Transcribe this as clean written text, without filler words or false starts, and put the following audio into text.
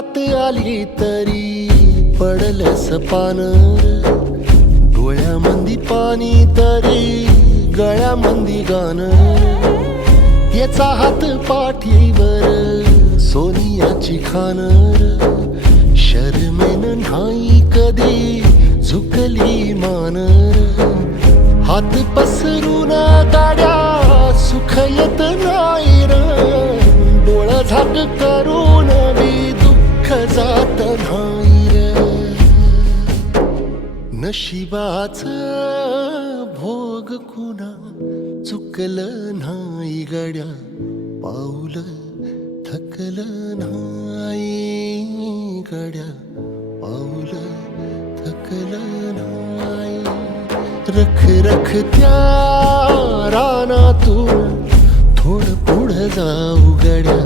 रात आली तरी पडलंस पानर, डोळ्यामंदी पाणी तरी गळ्यामंदी गाणं. याचा हात पाठीवर सोनियाची खानर, शर्मेन नाही कधी झुकली मानर. हात पसरून गाड्या सुख येत नाही र, डोळ झाक करून बी दुःख जात नाही र. नशिबाच भोग कुणा चुकलं नाही गड्या, पाऊल थकलं नाही गड्या, पाऊल थकलं नाही. रख रख त्या रानातून थोडं पुढं जा